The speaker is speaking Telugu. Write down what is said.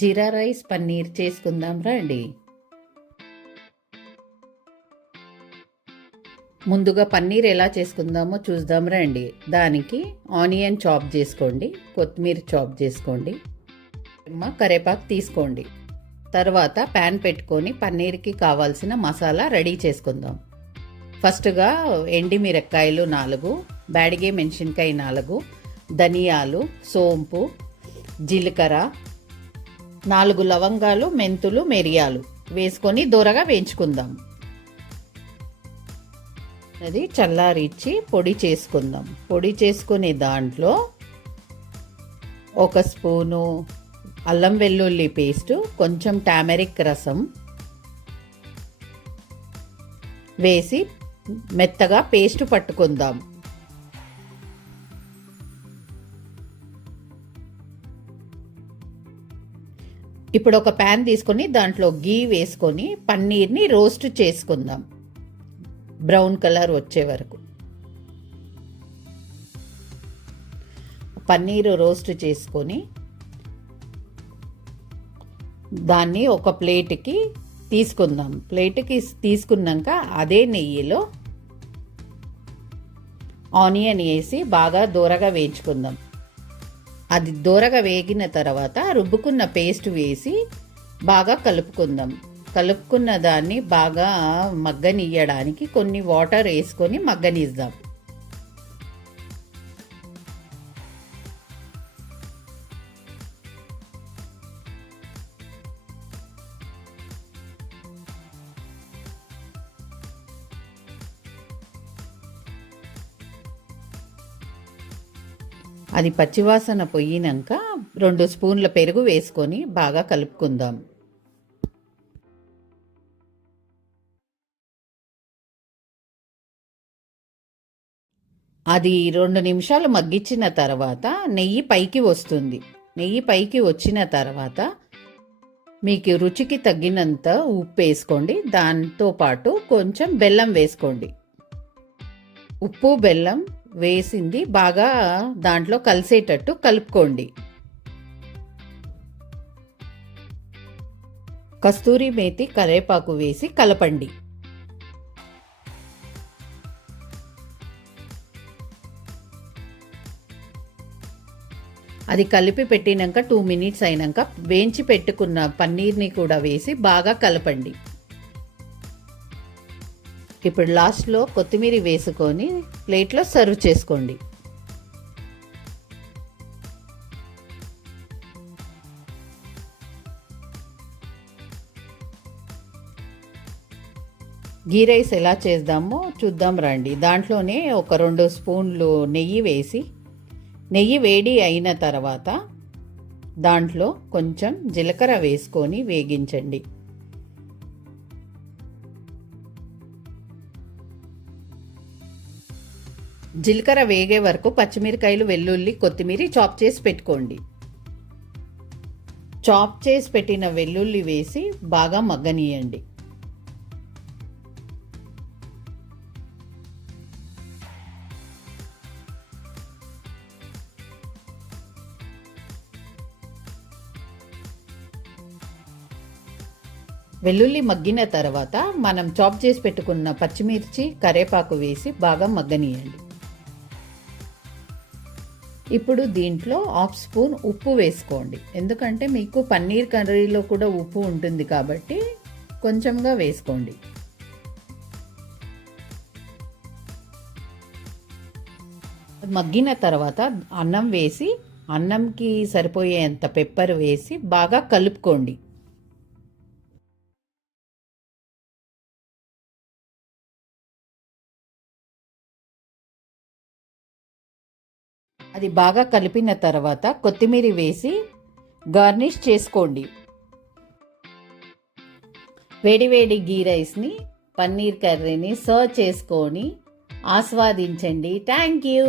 జీరా రైస్ పన్నీర్ చేసుకుందాం రండి. ముందుగా పన్నీర్ ఎలా చేసుకుందామో చూద్దాం రండి. దానికి ఆనియన్ చాప్ చేసుకోండి, కొత్తిమీర చాప్ చేసుకోండి, కరివేపాకు తీసుకోండి. తర్వాత ప్యాన్ పెట్టుకొని పన్నీర్కి కావాల్సిన మసాలా రెడీ చేసుకుందాం. ఫస్ట్గా ఎండిమిరపకాయలు 4, బ్యాడిగే మెంషన్కాయ 4, ధనియాలు, సోంపు, జీలకర్ర, 4 లవంగాలు, మెంతులు, మిరియాలు వేసుకొని దూరగా వేయించుకుందాం. అది చల్లారిచ్చి పొడి చేసుకుందాం. పొడి చేసుకునే దాంట్లో 1 స్పూను అల్లం వెల్లుల్లి పేస్టు, కొంచెం టామరిక్ రసం వేసి మెత్తగా పేస్ట్ పట్టుకుందాం. ఇప్పుడు ఒక ప్యాన్ తీసుకొని దాంట్లో గీ వేసుకొని పన్నీర్ని రోస్ట్ చేసుకుందాం, బ్రౌన్ కలర్ వచ్చే వరకు. పన్నీర్ రోస్ట్ చేసుకొని దాన్ని ఒక ప్లేట్కి తీసుకుందాం. ప్లేట్కి తీసుకున్నాక అదే నెయ్యిలో ఆనియన్ వేసి బాగా దూరగా వేయించుకుందాం. అది దూరగా వేగిన తర్వాత రుబ్బుకున్న పేస్ట్ వేసి బాగా కలుపుకుందాం. కలుపుకున్న దాన్ని బాగా మగ్గనియ్యడానికి కొన్ని వాటర్ వేసుకొని మగ్గనిద్దాం. అది పచ్చివాసన పోయినాక 2 స్పూన్ల పెరుగు వేసుకొని బాగా కలుపుకుందాం. అది 2 నిమిషాలు మగ్గించిన తర్వాత నెయ్యి పైకి వస్తుంది. నెయ్యి పైకి వచ్చిన తర్వాత మీకు రుచికి తగ్గినంత ఉప్పు వేసుకోండి. దాంతోపాటు కొంచెం బెల్లం వేసుకోండి. ఉప్పు బెల్లం వేసింది బాగా దాంట్లో కలిసేటట్టు కలుపుకోండి. కస్తూరి మేతి, కరివేపాకు వేసి కలపండి. అది కలిపి పెట్టినాక 2 మినిట్స్ అయినాక వేయించి పెట్టుకున్న పన్నీర్ని కూడా వేసి బాగా కలపండి. ఇప్పుడు లాస్ట్లో కొత్తిమీర వేసుకొని ప్లేట్లో సర్వ్ చేసుకోండి. గీ రైస్ ఎలా చేద్దామో చూద్దాం రండి. దాంట్లోనే ఒక 2 స్పూన్లు నెయ్యి వేసి, నెయ్యి వేడి అయిన తర్వాత దాంట్లో కొంచెం జీలకర్ర వేసుకొని వేగించండి. జీలకర్ర వేగే వరకు పచ్చిమిరకాయలు, వెల్లుల్లి, కొత్తిమీర చాప్ చేసి పెట్టుకోండి. చాప్ చేసి పెట్టిన వెల్లుల్లి వేసి బాగా మగ్గనీయండి. వెల్లుల్లి మగ్గిన తర్వాత మనం చాప్ చేసి పెట్టుకున్న పచ్చిమిర్చి, కరివేపాకు వేసి బాగా మగ్గనీయండి. ఇప్పుడు దీంట్లో 1/2 స్పూన్ ఉప్పు వేసుకోండి. ఎందుకంటే మీకు పన్నీర్ కర్రీలో కూడా ఉప్పు ఉంటుంది కాబట్టి కొంచెంగా వేసుకోండి. మగ్గిన తర్వాత అన్నం వేసి అన్నంకి సరిపోయేంత పెప్పర్ వేసి బాగా కలుపుకోండి. అది బాగా కలిపిన తర్వాత కొత్తిమీర వేసి గార్నిష్ చేసుకోండి. వేడివేడి గీ రైస్ని, పన్నీర్ కర్రీని సర్వ్ చేసుకొని ఆస్వాదించండి. Thank you.